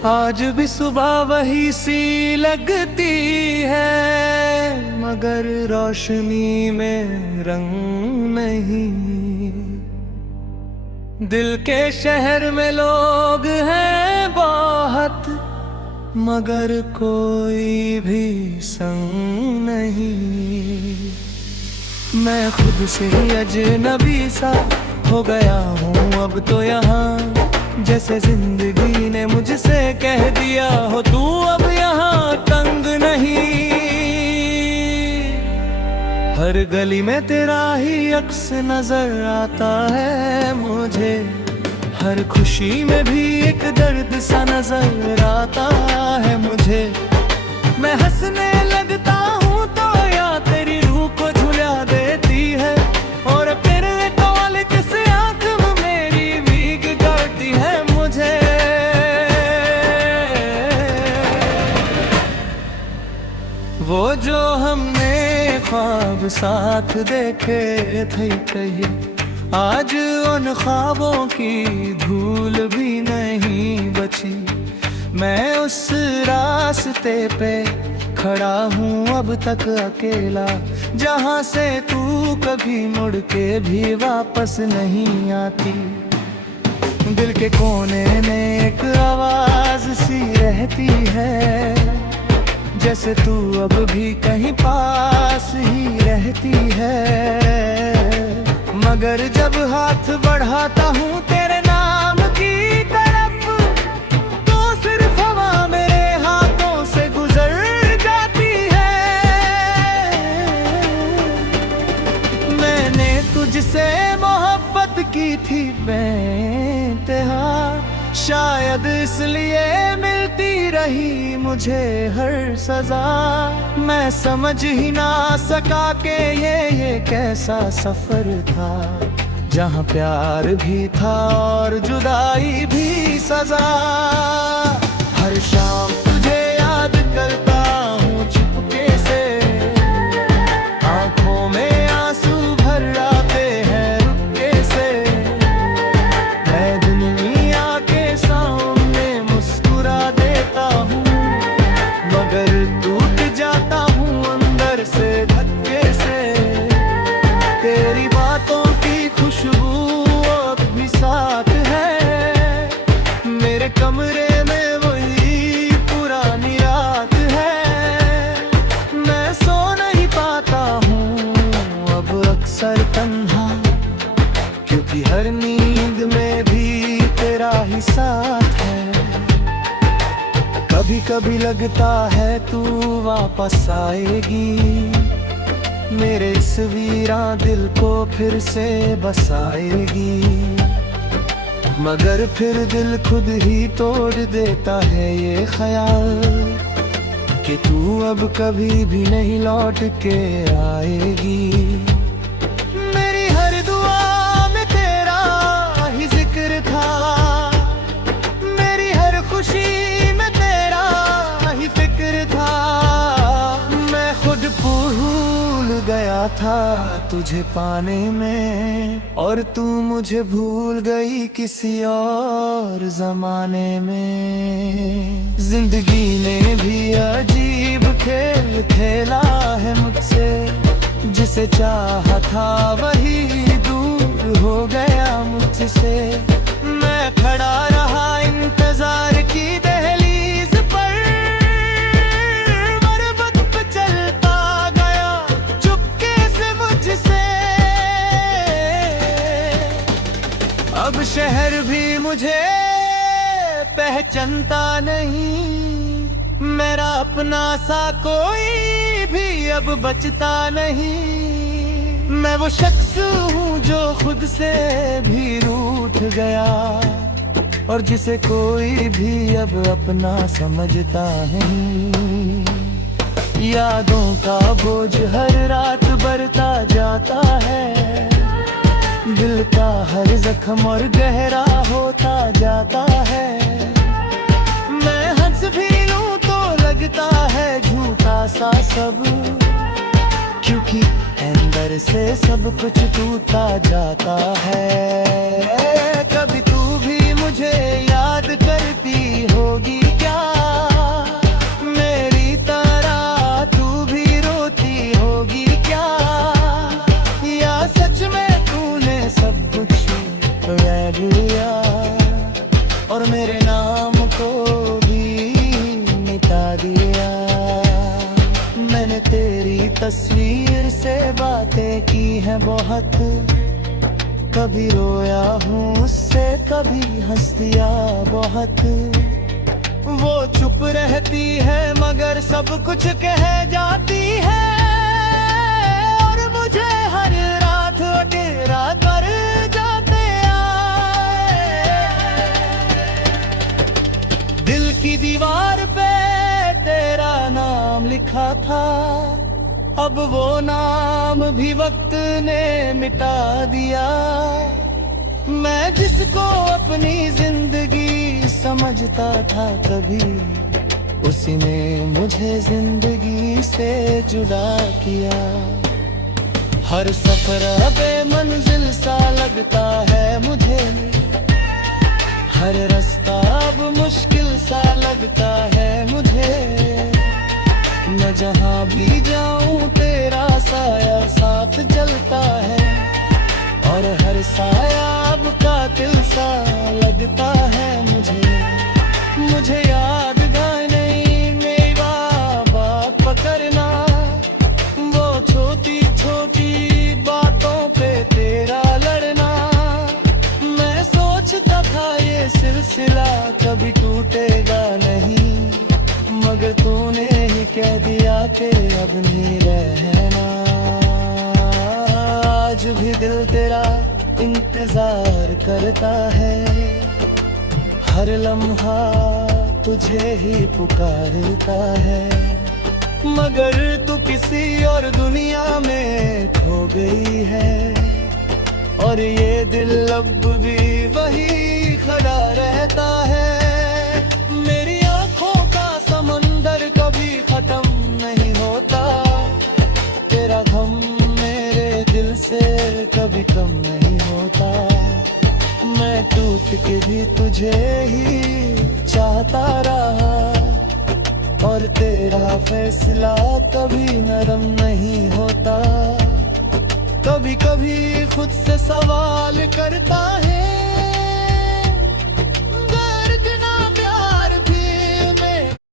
आज भी सुबह वही सी लगती है, मगर रोशनी में रंग नहीं। दिल के शहर में लोग हैं बहुत, मगर कोई भी संग नहीं। मैं खुद से ही अजनबी सा हो गया हूँ अब तो यहाँ, जैसे जिंदगी ने मुझसे कह दिया हो तू अब यहाँ तंग नहीं। हर गली में तेरा ही अक्स नजर आता है मुझे, हर खुशी में भी एक दर्द सा नजर आता है मुझे। मैं हंसने लगता हूँ तो या तेरी रूह को झुला देती है, और फिर टॉयलेट से आंख मेरी भीग करती है मुझे। वो जो हमने ख्वाब साथ देखे थे कहीं, आज उन ख्वाबों की धूल भी नहीं बची। मैं उस रास्ते पे खड़ा हूँ अब तक अकेला, जहाँ से तू कभी मुड़ के भी वापस नहीं आती। दिल के कोने में एक आवाज सी रहती है, जैसे तू अब भी कहीं पास ही रहती है। मगर जब हाथ बढ़ाता हूँ तेरे नाम की तरफ, तो सिर्फ हवा मेरे हाथों से गुजर जाती है। मैंने तुझसे मोहब्बत की थी बेइंतहा, शायद इसलिए मिलती रही मुझे हर सजा। मैं समझ ही ना सका कि ये कैसा सफर था, जहाँ प्यार भी था और जुदाई भी सजा। हर शाम तुझे याद करता हूँ चुपके से, आंखों में आंसू भर आते हैं रुपके से। मैं दुनिया के सामने मुस्कुरा देता हूँ, मगर टूट जाता हूँ अंदर से धक्के से। तेरी बातों की खुशबू अब भी साथ है, मेरे कमरे में वही पुरानी रात है। मैं सो नहीं पाता हूँ अब अक्सर तन्हा, क्योंकि हर नींद में भी तेरा ही साथ है। कभी कभी लगता है तू वापस आएगी, मेरे इस वीरान दिल को फिर से बसाएगी। मगर फिर दिल खुद ही तोड़ देता है ये ख्याल, कि तू अब कभी भी नहीं लौट के आएगी। मेरी हर दुआ में तेरा ही जिक्र था, मेरी हर खुशी में तेरा ही फिक्र था। मैं खुद भूल गया था तुझे पाने में, और तू मुझे भूल गई किसी और जमाने में। जिंदगी ने भी अजीब खेल खेला है मुझसे, जिसे चाहा था वही दूर हो गया मुझसे। मैं खड़ा रहा इंतजार की दहलीज पर, बरबत चलता गया चुपके से मुझसे। अब शहर भी मुझे पहचानता नहीं, मेरा अपना सा कोई भी अब बचता नहीं। मैं वो शख्स हूँ जो खुद से भी रूठ गया, और जिसे कोई भी अब अपना समझता नहीं। यादों का बोझ हर रात बढ़ता जाता है, दिल का हर जख्म और गहरा होता जाता है। मैं हंस भी लूं तो लगता है झूठा सा सब, क्योंकि अंदर से सब कुछ टूटा जाता है। कभी तू भी मुझे याद करती होगी हैं बहुत, कभी रोया हूँ उससे, कभी हंस दिया बहुत। वो चुप रहती है मगर सब कुछ कह जाती है, और मुझे हर रात अकेला कर जाते आए। दिल की दीवार पे तेरा नाम लिखा था, अब वो नाम भी वक्त ने मिटा दिया। मैं जिसको अपनी जिंदगी समझता था कभी, उसी ने मुझे जिंदगी से जुदा किया। हर सफर बेमंजिल सा लगता है मुझे, हर रास्ता अब मुश्किल सा लगता है मुझे। मैं जहाँ भी जाऊँ तेरा साया साथ चलता है, और हर साया अब कातिल सा लगता है मुझे याद नहीं मेरी बात पकड़ना, वो छोटी छोटी बातों पे तेरा लड़ना। मैं सोचता था ये सिलसिला कभी टूटेगा नहीं, मगर तूने ही कह दिया कि अब नहीं रहना। आज भी दिल तेरा इंतजार करता है, हर लम्हा तुझे ही पुकारता है। मगर तू किसी और दुनिया में खो गई है, और ये दिल अब भी वही खड़ा रहता है। मेरी आंखों का समंदर कभी खत्म नहीं होता, तेरा गम मेरे दिल से कभी कम नहीं होता। मैं टूट के भी तुझे ही चाहता रहा, और तेरा फैसला कभी नरम नहीं होता। कभी कभी खुद से सवाल करता है,